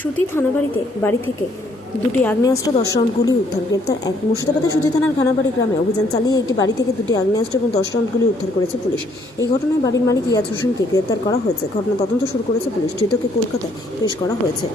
সুতি থানাবাড়িতে বাড়ি থেকে দুটি আগ্নেয়াস্ত্র 10 রাউন্ড গুলি উদ্ধার। গ্রেপ্তার এক। মুর্শিদাবাদের সুতি থানার খানাবাড়ি গ্রামে অভিযান চালিয়ে একটি বাড়ি থেকে দুটি আগ্নেয়াস্ত্র এবং 10 রাউন্ড গুলি উদ্ধার করেছে পুলিশ। এই ঘটনায় বাড়ির মালিক ইয়াজ হোসেনকে গ্রেপ্তার করা হয়েছে। ঘটনা তদন্ত শুরু করেছে পুলিশ। ধৃতকে কলকাতায় পেশ করা হয়েছে।